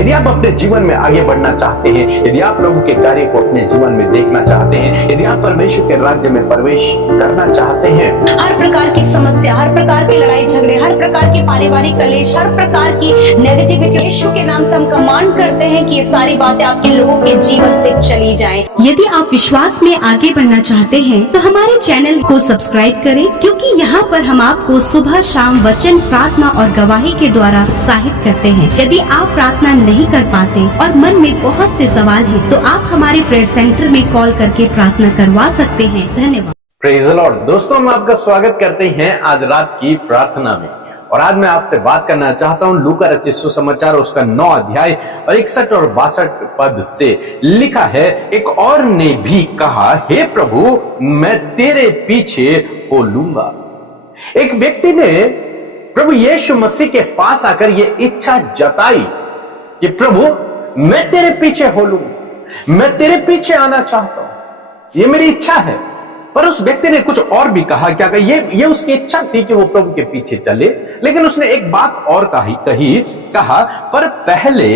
यदि आप अपने जीवन में आगे बढ़ना चाहते हैं, यदि आप प्रभु के कार्य को अपने जीवन में देखना चाहते हैं, यदि आप परमेश्वर के राज्य में प्रवेश करना चाहते हैं, हर प्रकार की समस्या, हर प्रकार की लड़ाई झगड़े, हर प्रकार की पारिवारिक कलेश, हर प्रकार की नेगेटिविटी यीशु के नाम से हम कमांड करते हैं कि ये सारी बातें आपके लोगों के जीवन से चली जाएं। यदि आप विश्वास में आगे बढ़ना चाहते हैं तो हमारे चैनल को सब्सक्राइब करें, क्योंकि यहाँ पर हम आपको सुबह शाम वचन, प्रार्थना और गवाही के द्वारा उत्साहित करते हैं। यदि आप प्रार्थना नहीं कर पाते और मन में बहुत से सवाल हैं, तो आप हमारे प्रेयर सेंटर में कॉल करके प्रार्थना करवा सकते हैं। धन्यवाद। Praise the Lord. दोस्तों, हम आपका स्वागत करते हैं आज रात की प्रार्थना में। और आज मैं आपसे बात करना चाहता हूं लूका रचित सुसमाचार उसका 9 अध्याय और 61 और 62 पद से। लिखा है, एक और ने भी कहा, हे प्रभु, मैं तेरे पीछे हो लूंगा। एक व्यक्ति ने प्रभु यीशु मसीह के पास आकर यह इच्छा जताई कि प्रभु, मैं तेरे पीछे हो लूंगा, मैं तेरे पीछे आना चाहता हूं, ये मेरी इच्छा है। पर उस व्यक्ति ने कुछ और भी कहा। क्या कहा? ये उसकी इच्छा थी कि वो प्रभु के पीछे चले, लेकिन उसने एक बात और कहा, पर पहले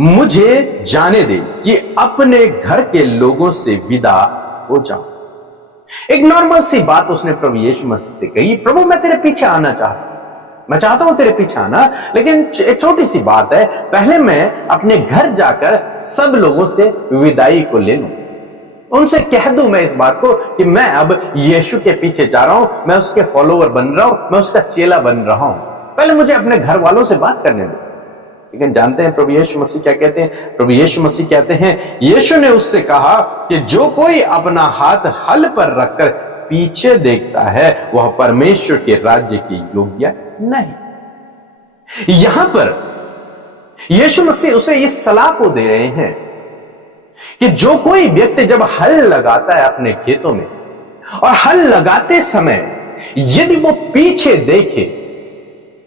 मुझे जाने दे कि अपने घर के लोगों से विदा हो जाऊं। एक नॉर्मल सी बात उसने प्रभु यीशु मसीह से कही, प्रभु मैं तेरे पीछे आना चाहता हूं, मैं चाहता हूं तेरे पीछे आना, लेकिन एक छोटी सी बात है, पहले मैं अपने घर जाकर सब लोगों से विदाई को ले लूं, उनसे कह दूं मैं इस बात को कि मैं अब यीशु के पीछे जा रहा हूं, मैं उसके फॉलोवर बन रहा हूं, मैं उसका चेला बन रहा हूं। पहले मुझे अपने घर वालों से बात करने दो। लेकिन जानते हैं प्रभु यीशु मसीह क्या कहते हैं? प्रभु यीशु मसीह कहते हैं, यीशु ने उससे कहा कि जो कोई अपना हाथ हल पर रखकर पीछे देखता है वह परमेश्वर के राज्य के योग्य नहीं। यहां पर यीशु मसीह उसे इस सलाह को दे रहे हैं कि जो कोई व्यक्ति जब हल लगाता है अपने खेतों में, और हल लगाते समय यदि वो पीछे देखे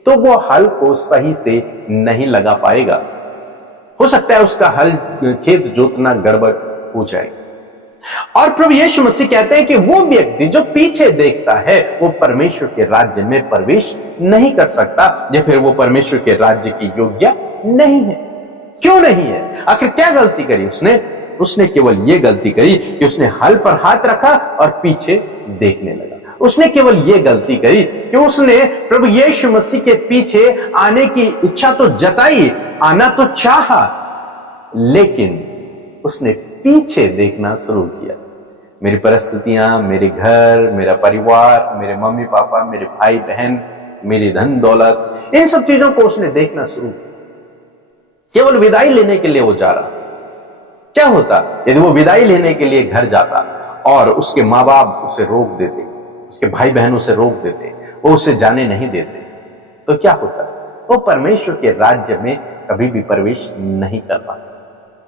तो वो हल को सही से नहीं लगा पाएगा। हो सकता है उसका हल, खेत जोतना गड़बड़ हो जाए। और प्रभु यीशु मसीह कहते हैं कि वो व्यक्ति जो पीछे देखता है वो परमेश्वर के राज्य में प्रवेश नहीं कर सकता, या फिर वो परमेश्वर के राज्य की योग्य नहीं है। क्यों नहीं है? आखिर क्या गलती करी उसने केवल ये गलती करी कि उसने हल पर हाथ रखा और पीछे देखने लगा। उसने केवल ये गलती करी कि उसने प्रभु यीशु मसीह के पीछे आने की इच्छा तो जताई, आना तो चाहा, लेकिन उसने पीछे देखना शुरू किया। मेरी परिस्थितियां, मेरे घर, मेरा परिवार, मेरे मम्मी पापा, मेरे भाई बहन, मेरी धन दौलत, इन सब चीजों को उसने देखना शुरू किया। केवल विदाई लेने के लिए वो जा रहा। क्या होता यदि वो विदाई लेने के लिए घर जाता और उसके माँ बाप उसे रोक देते, उसके भाई बहन उसे रोक देते, वो उसे जाने नहीं देते, तो क्या होता? वो परमेश्वर के राज्य में कभी भी प्रवेश नहीं कर पाता,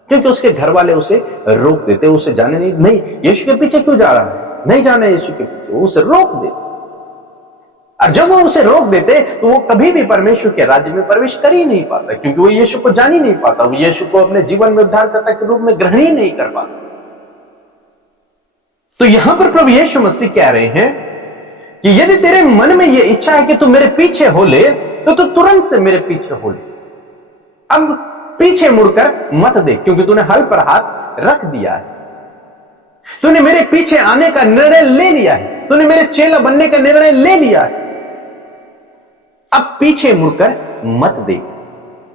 क्योंकि उसके घर वाले उसे रोक देते, उसे जाने नहीं, यीशु के पीछे क्यों जा रहा है, नहीं जाना है यीशु के पीछे, वो उसे रोक देते। और जब वो उसे रोक देते तो वो कभी भी परमेश्वर के राज्य में प्रवेश कर ही नहीं पाता, क्योंकि वो यीशु को जान ही नहीं पाता, वो यीशु को अपने जीवन में उद्धारकर्ता के रूप में ग्रहण ही नहीं कर पाता। तो यहां पर प्रभु यीशु मसीह कह रहे हैं कि यदि तेरे मन में यह इच्छा है कि तू मेरे पीछे हो ले, तो तू तुरंत से मेरे पीछे हो ले। अब पीछे मुड़कर मत देख, क्योंकि तूने हल पर हाथ रख दिया है, तूने मेरे पीछे आने का निर्णय ले लिया है, तूने मेरे चेला बनने का निर्णय ले लिया है। अब पीछे मुड़कर मत देख।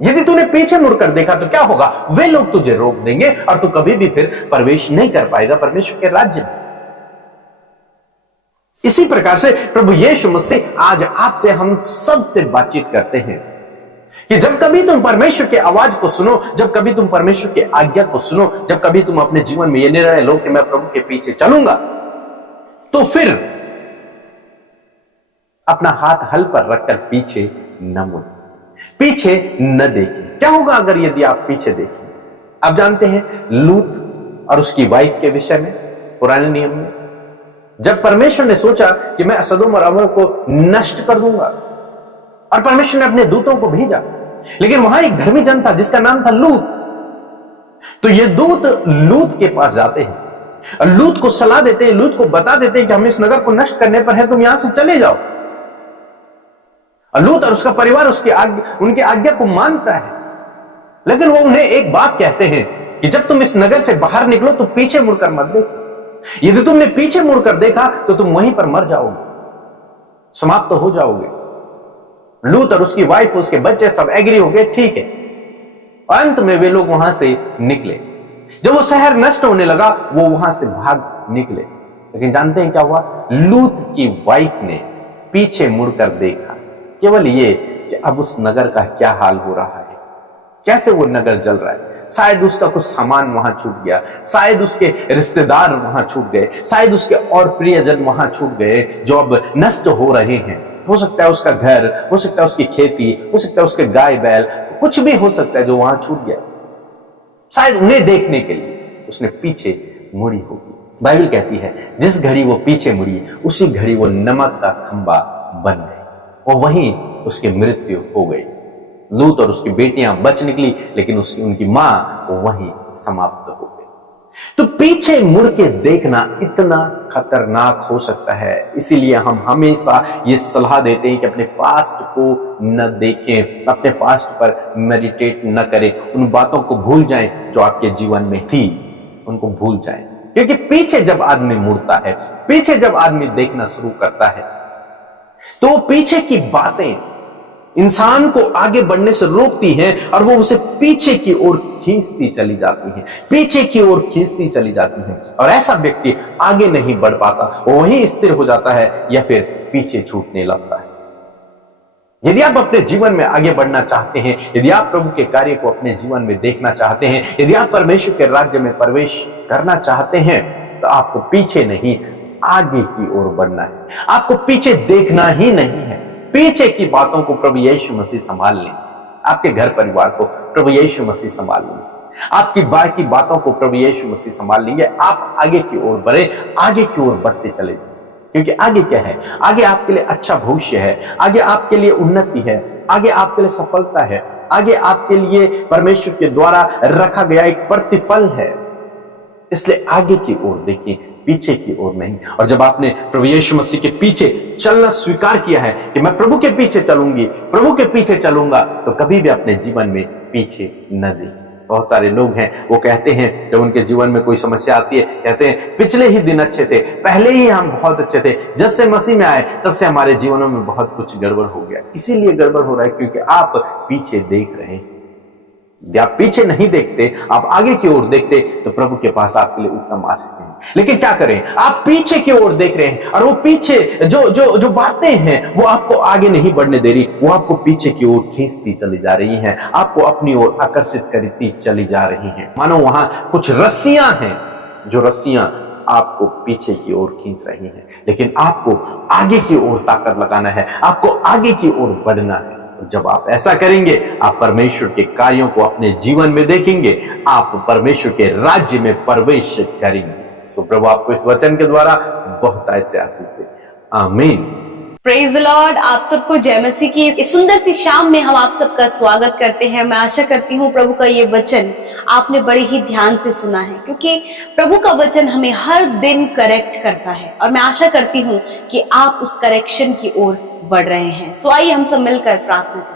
यदि तूने पीछे मुड़कर देखा तो क्या होगा? वे लोग तुझे रोक देंगे और तू कभी भी फिर प्रवेश नहीं कर पाएगा परमेश्वर के राज्य में। इसी प्रकार से प्रभु यीशु मसीह आज आपसे, हम सब से बातचीत करते हैं कि जब कभी तुम परमेश्वर की आवाज को सुनो, जब कभी तुम परमेश्वर की आज्ञा को सुनो, जब कभी तुम अपने जीवन में यह निर्णय लो कि मैं प्रभु के पीछे चलूंगा, तो फिर अपना हाथ हल पर रखकर पीछे न मुड़े, पीछे न देखें। क्या होगा अगर यदि आप पीछे देखें? आप जानते हैं लूत और उसकी वाइफ के विषय में पुराने नियम में, जब परमेश्वर ने सोचा कि मैं सदोम और अमोर को नष्ट कर दूंगा, और परमेश्वर ने अपने दूतों को भेजा, लेकिन वहां एक धर्मी जन था जिसका नाम था लूत। तो ये दूत लूत के पास जाते हैं और लूत को सलाह देते हैं, लूत को बता देते हैं कि हम इस नगर को नष्ट करने पर है, तुम यहां से चले जाओ। और लूत और उसका परिवार उनकी आज्ञा को मानता है लेकिन वो उन्हें एक बात कहते हैं कि जब तुम इस नगर से बाहर निकलो तो पीछे मुड़कर मत देखो। यदि तुमने पीछे मुड़कर देखा तो तुम वहीं पर मर जाओगे, समाप्त तो हो जाओगे। लूत और उसकी वाइफ, उसके बच्चे सब एग्री हो गए, ठीक है। अंत में वे लोग वहां से निकले। जब वो शहर नष्ट होने लगा वो वहां से भाग निकले। लेकिन जानते हैं क्या हुआ? लूत की वाइफ ने पीछे मुड़कर देखा, केवल ये कि अब उस नगर का क्या हाल हो रहा है, कैसे वो नगर जल रहा है। शायद उसका कुछ सामान वहां छूट गया, शायद उसके रिश्तेदार वहां छूट गए, शायद उसके और प्रियजन वहां छूट गए जो अब नष्ट हो रहे हैं। हो सकता है उसका घर, हो सकता है उसकी खेती, हो सकता है उसके गाय बैल, कुछ भी हो सकता है जो वहां छूट गया। शायद उन्हें देखने के लिए उसने पीछे मुड़ी होगी। बाइबल कहती है जिस घड़ी वो पीछे मुड़ी उसी घड़ी वो नमक का खंबा बन गई और वहीं उसकी मृत्यु हो गई। लूत और उसकी बेटियां बच निकली, लेकिन उनकी मां वहीं समाप्त हो गई। तो पीछे मुड़ के देखना इतना खतरनाक हो सकता है, इसीलिए हम हमेशा ये सलाह देते हैं कि अपने पास्ट को न देखें, अपने पास्ट पर मेडिटेट न करें, उन बातों को भूल जाएं जो आपके जीवन में थी, उनको भूल जाएं। क्योंकि पीछे जब आदमी मुड़ता है, पीछे जब आदमी देखना शुरू करता है, तो पीछे की बातें इंसान को आगे बढ़ने से रोकती हैं और वो उसे पीछे की ओर खींचती चली जाती हैं, पीछे की ओर खींचती चली जाती हैं, और ऐसा व्यक्ति आगे नहीं बढ़ पाता, वो वहीं स्थिर हो जाता है या फिर पीछे छूटने लगता है। यदि आप अपने जीवन में आगे बढ़ना चाहते हैं, यदि आप प्रभु के कार्य को अपने जीवन में देखना चाहते हैं, यदि आप परमेश्वर के राज्य में प्रवेश करना चाहते हैं, तो आपको पीछे नहीं आगे की ओर बढ़ना है। आपको पीछे देखना ही नहीं है। पीछे की बातों को प्रभु यीशु मसीह संभाल लें, आपके घर परिवार को प्रभु यीशु मसीह संभाल लेंगे, आपकी बाकी बातों को प्रभु यीशु मसीह संभाल लेंगे। आप आगे की ओर बढ़े, आगे की ओर बढ़ते चले जाए, क्योंकि आगे क्या है? आगे आपके लिए अच्छा भविष्य है, आगे आपके लिए उन्नति है, आगे आपके लिए सफलता है, आगे आपके लिए परमेश्वर के द्वारा रखा गया एक प्रतिफल है। इसलिए आगे की ओर देखिए, पीछे की ओर नहीं। और जब आपने प्रभु यीशु मसीह के पीछे चलना स्वीकार किया है कि मैं प्रभु के पीछे चलूंगी, प्रभु के पीछे चलूंगा, तो कभी भी अपने जीवन में पीछे न देखिए। बहुत सारे लोग हैं, वो कहते हैं जब उनके जीवन में कोई समस्या आती है, कहते हैं पिछले ही दिन अच्छे थे, पहले ही हम बहुत अच्छे थे, जब से मसीह में आए तब से हमारे जीवनों में बहुत कुछ गड़बड़ हो गया। इसीलिए गड़बड़ हो रहा है क्योंकि आप पीछे देख रहे हैं। यदि आप पीछे नहीं देखते, आप आगे की ओर देखते, तो प्रभु के पास आपके लिए उत्तम आशीष है। लेकिन क्या करें? आप पीछे की ओर देख रहे हैं और वो पीछे जो बातें हैं वो आपको आगे नहीं बढ़ने दे रही, वो आपको पीछे की ओर खींचती चली जा रही हैं, आपको अपनी ओर आकर्षित करती चली जा रही हैं। मानो वहां कुछ रस्सियां हैं, जो रस्सियां आपको पीछे की ओर खींच रही हैं, लेकिन आपको आगे की ओर ताकत लगाना है, आपको आगे की ओर बढ़ना है। जब आप ऐसा करेंगे, आप परमेश्वर के कार्यों को अपने जीवन में देखेंगे, आप परमेश्वर के राज्य में प्रवेश करेंगे। सो प्रभु आपको इस वचन के द्वारा बहुत अच्छे आशीष दे। आमीन। Praise the Lord. आप सबको जय मसीह की इस सुंदर सी शाम में हम आप सबका स्वागत करते हैं। मैं आशा करती हूँ प्रभु का ये वचन आपने बड़े ही ध्यान से सुना है, क्योंकि प्रभु का वचन हमें हर दिन करेक्ट करता है और मैं आशा करती हूँ कि आप उस करेक्शन की ओर बढ़ रहे हैं। सो आइए हम सब मिलकर प्रार्थना करें।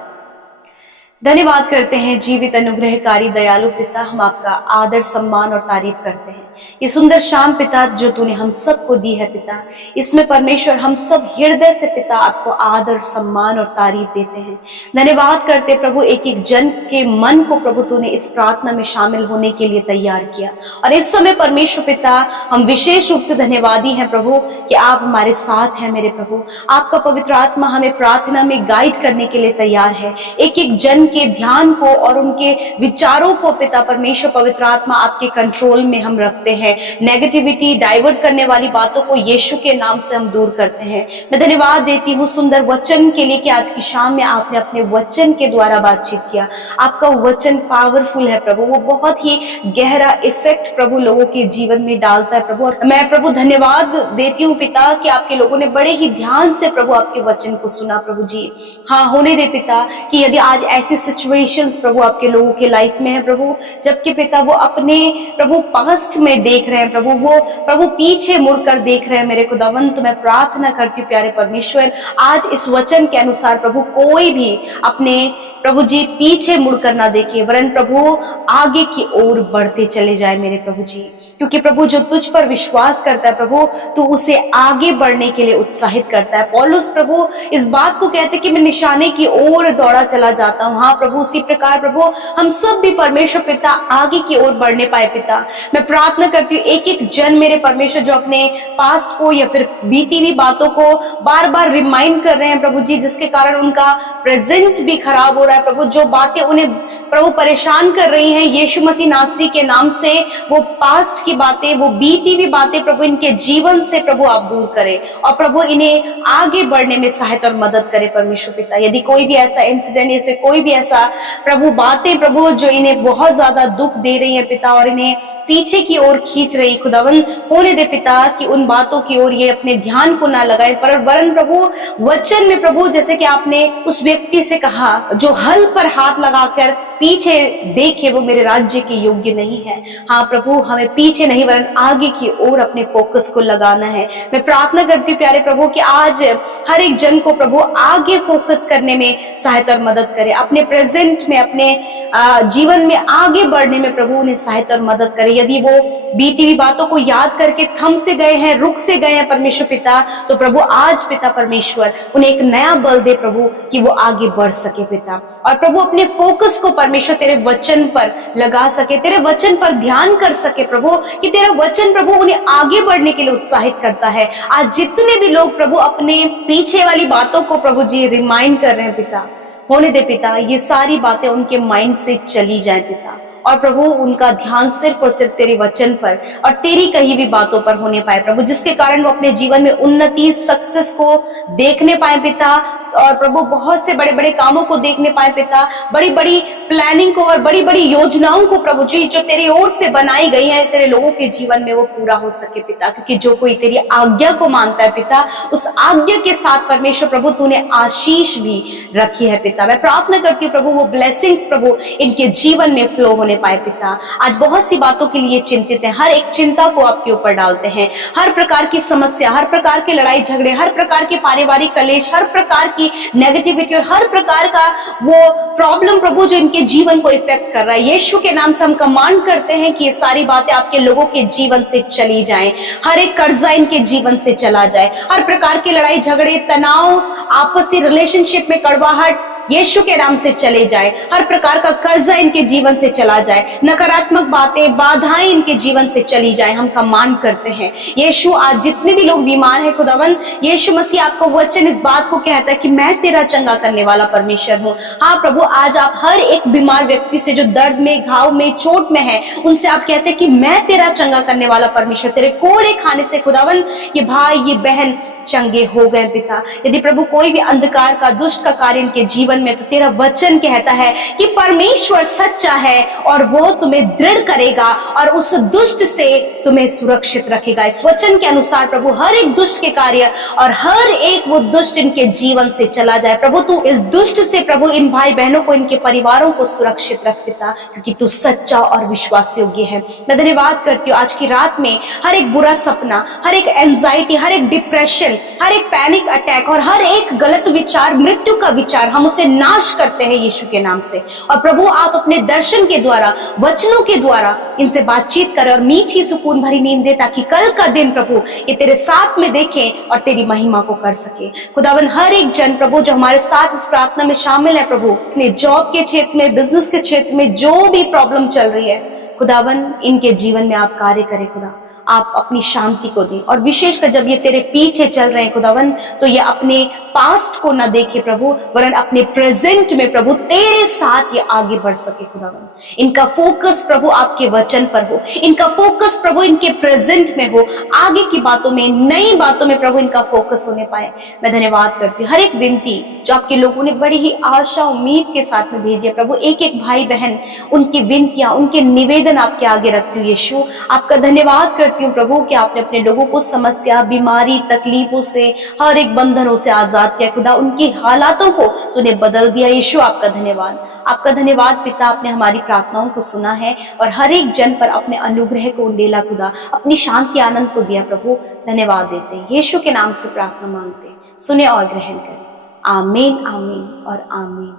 धन्यवाद करते हैं जीवित अनुग्रहकारी दयालु पिता, हम आपका आदर सम्मान और तारीफ करते हैं। ये सुंदर शाम पिता जो तूने हम सबको दी है पिता, इसमें परमेश्वर हम सब हृदय से पिता आपको आदर सम्मान और तारीफ देते हैं। धन्यवाद करते प्रभु एक एक जन के मन को प्रभु तूने इस प्रार्थना में शामिल होने के लिए तैयार किया, और इस समय परमेश्वर पिता हम विशेष रूप से धन्यवादी हैं प्रभु कि आप हमारे साथ हैं। मेरे प्रभु आपका पवित्र आत्मा हमें प्रार्थना में गाइड करने के लिए तैयार है। एक एक जन के ध्यान को और उनके विचारों को पिता परमेश्वर पवित्र आत्मा आपके कंट्रोल में हम रखते हैं। नेगेटिविटी डाइवर्ट करने वाली बातों को यीशु के नाम से हम दूर करते हैं। मैं धन्यवाद देती हूँ सुंदर वचन के लिए कि आज की शाम में आपने अपने वचन के द्वारा बातचीत किया। आपका वचन पावरफुल है प्रभु, वो बहुत ही गहरा इफेक्ट प्रभु लोगों के जीवन में डालता है प्रभु। और मैं प्रभु धन्यवाद देती हूँ पिता कि आपके लोगों ने बड़े ही ध्यान से प्रभु आपके वचन को सुना प्रभु जी। हाँ, होने दे पिता कि यदि आज ऐसी सिचुएशंस प्रभु आपके लोगों के लाइफ में है प्रभु, जबकि पिता वो अपने प्रभु पास्ट में देख रहे हैं प्रभु, वो प्रभु पीछे मुड़कर देख रहे हैं मेरे खुदावंत, मैं प्रार्थना करती हूँ प्यारे परमेश्वर आज इस वचन के अनुसार प्रभु कोई भी अपने प्रभु जी पीछे मुड़कर ना देखे, वरन प्रभु आगे की ओर बढ़ते चले जाए मेरे प्रभु जी। क्योंकि प्रभु जो तुझ पर विश्वास करता है प्रभु, तू उसे आगे बढ़ने के लिए उत्साहित करता है। पौलुस प्रभु इस बात को कहते कि मैं निशाने की ओर दौड़ा चला जाता हूँ। हाँ प्रभु, उसी प्रकार प्रभु हम सब भी परमेश्वर पिता आगे की ओर बढ़ने पाए पिता। मैं प्रार्थना करती हूँ एक एक जन मेरे परमेश्वर जो अपने पास्ट को या फिर बीती हुई बातों को बार बार रिमाइंड कर रहे हैं प्रभु जी, जिसके कारण उनका प्रेजेंट भी खराब हो रहा है प्रभु। जो बातें उन्हें प्रभु परेशान कर रही हैं, यीशु मसीह नासरी के नाम से वो पास्ट की बातें, वो बीती हुई बातें प्रभु इनके जीवन से प्रभु आप दूर करें और प्रभु इन्हें आगे बढ़ने में सहायता और मदद करे परमेश्वर पिता। यदि कोई भी ऐसा इंसिडेंट, ऐसे कोई भी ऐसा प्रभु बातें प्रभु जो इन्हें बहुत ज्यादा दुख दे रही है पिता और इन्हें पीछे की ओर खींच रही, खुदावन होने दे पिता कि उन बातों की ओर ये अपने ध्यान को ना लगाए, पर वरन प्रभु वचन में प्रभु जैसे कि आपने उस व्यक्ति से कहा जो हल पर हाथ लगाकर पीछे देखे वो मेरे राज्य के योग्य नहीं है। हाँ प्रभु, हमें पीछे नहीं वरन आगे की ओर अपने फोकस को लगाना है। मैं प्रार्थना करती हूँ प्यारे प्रभु कि आज हर एक जन को प्रभु आगे फोकस करने में सहायता और मदद करे, अपने प्रेजेंट में, अपने जीवन में आगे बढ़ने में प्रभु उन्हें सहायता और मदद करे। यदि वो बीती हुई बातों को याद करके थम से गए हैं, रुक से गए हैं परमेश्वर पिता, तो प्रभु आज पिता परमेश्वर उन्हें एक नया बल दे प्रभु कि वो आगे बढ़ सके पिता। और प्रभु अपने फोकस को परमेश्वर तेरे वचन पर लगा सके, तेरे वचन पर ध्यान कर सके प्रभु, कि तेरा वचन प्रभु उन्हें आगे बढ़ने के लिए उत्साहित करता है। आज जितने भी लोग प्रभु अपने पीछे वाली बातों को प्रभु जी रिमाइंड कर रहे हैं पिता, होने दे पिता ये सारी बातें उनके माइंड से चली जाए पिता, और प्रभु उनका ध्यान सिर्फ और सिर्फ तेरे वचन पर और तेरी कही हुई बातों पर होने पाए प्रभु, जिसके कारण वो अपने जीवन में उन्नति, सक्सेस को देखने पाए पिता, और प्रभु बहुत से बड़े बड़े कामों को देखने पाए पिता, बड़ी बड़ी प्लानिंग को और बड़ी बड़ी योजनाओं को प्रभु जी जो तेरी ओर से बनाई गई है तेरे लोगों के जीवन में वो पूरा हो सके पिता। क्योंकि जो कोई तेरी आज्ञा को मानता है पिता, उस आज्ञा के साथ परमेश्वर प्रभु तूने आशीष भी रखी है पिता। मैं प्रार्थना करती हूँ प्रभु वो ब्लेसिंग्स प्रभु इनके जीवन में फ्लो होने पाए पिता। आज बहुत सी बातों के लिए चिंतित है, हर एक चिंता को आपके ऊपर डालते हैं, हर प्रकार की समस्या, हर प्रकार की लड़ाई झगड़े, हर प्रकार के पारिवारिक कलेश, हर प्रकार की नेगेटिविटी और हर प्रकार का वो प्रॉब्लम प्रभु जो इनके जीवन को इफेक्ट कर रहा है, यीशु के नाम से हम कमांड करते हैं कि ये सारी बातें आपके लोगों के जीवन से चली जाएं, हर एक कर्जा इनके जीवन से चला जाए, हर प्रकार की लड़ाई झगड़े, तनाव, आपसी रिलेशनशिप में कड़वाहट यीशु के नाम से चले जाए, हर प्रकार का कर्जा इनके जीवन से चला जाए, नकारात्मक बातें, बाधाएं इनके जीवन से चली जाए, हम कमांड करते हैं। यीशु आज जितने भी लोग बीमार हैं खुदावन, यीशु मसीह आपको वचन इस बात को कहता है कि मैं तेरा चंगा करने वाला परमेश्वर हूँ। हाँ प्रभु, आज आप हर एक बीमार व्यक्ति से जो दर्द में, घाव में, चोट में है, उनसे आप कहते हैं कि मैं तेरा चंगा करने वाला परमेश्वर, तेरे कोड़े खाने से खुदावन ये भाई ये बहन चंगे हो गए पिता। यदि प्रभु कोई भी अंधकार का, दुष्ट का कार्य इनके जीवन में, तो तेरा वचन कहता है कि परमेश्वर सच्चा है और वो तुम्हें दृढ़ करेगा और उस दुष्ट से तुम्हें सुरक्षित रखेगा। इस वचन के अनुसार प्रभु हर एक दुष्ट के कार्य और हर एक वो दुष्ट इनके जीवन से चला जाए। प्रभु तू इस दुष्ट से प्रभु इन भाई बहनों को, इनके परिवारों को सुरक्षित रख पिता, क्योंकि तू सच्चा और विश्वास योग्य है। मैं धन्यवाद करती हूँ आज की रात में हर एक बुरा सपना, हर एक एंजाइटी, हर एक डिप्रेशन, हर एक पैनिक अटैक और हर एक गलत विचार, मृत्यु का विचार, हम उसे नाश करते हैं यीशु के नाम से। और प्रभु आप अपने दर्शन के द्वारा, वचनों के द्वारा इनसे बातचीत करें और मीठी सुकून भरी नींद दे, ताकि कल का दिन प्रभु ये तेरे साथ में देखें और तेरी महिमा को कर सके। खुदावन हर एक जन प्रभु जो हमारे साथ इस प्रार्थना में शामिल है प्रभु, अपने जॉब के क्षेत्र में, बिजनेस के क्षेत्र में जो भी प्रॉब्लम चल रही है खुदावन, इनके जीवन में आप कार्य करें खुदा, आप अपनी शांति को दें। और विशेषकर जब ये तेरे पीछे चल रहे हैं खुदावन, तो ये अपने पास्ट को न देखे प्रभु, वरन अपने प्रेजेंट में प्रभु तेरे साथ ये आगे बढ़ सके खुदावन। इनका फोकस प्रभु आपके वचन पर हो, इनका फोकस प्रभु इनके प्रेजेंट में हो, आगे की बातों में, नई बातों में प्रभु इनका फोकस होने पाए। मैं धन्यवाद करती हूँ हर एक विनती जो आपके लोगों ने बड़ी ही आशा उम्मीद के साथ में भेजी है प्रभु, एक एक भाई बहन उनकी विनतियां, उनके निवेदन आपके आगे रखती हूँ यीशु। आपका धन्यवाद करती हूँ प्रभु कि आपने अपने लोगों को समस्या, बीमारी, तकलीफों से, हर एक बंधनों से आजाद किया खुदा, उनकी हालातों को तूने बदल दिया यीशु। आपका धन्यवाद, आपका धन्यवाद पिता, आपने हमारी प्रार्थनाओं को सुना है और हर एक जन पर अपने अनुग्रह को उंडेला खुदा, अपनी शांति आनंद को दिया प्रभु। धन्यवाद देते हैं यीशु के नाम से प्रार्थना मांगते, सुने और ग्रहण करें। आमीन, आमीन और आमीन।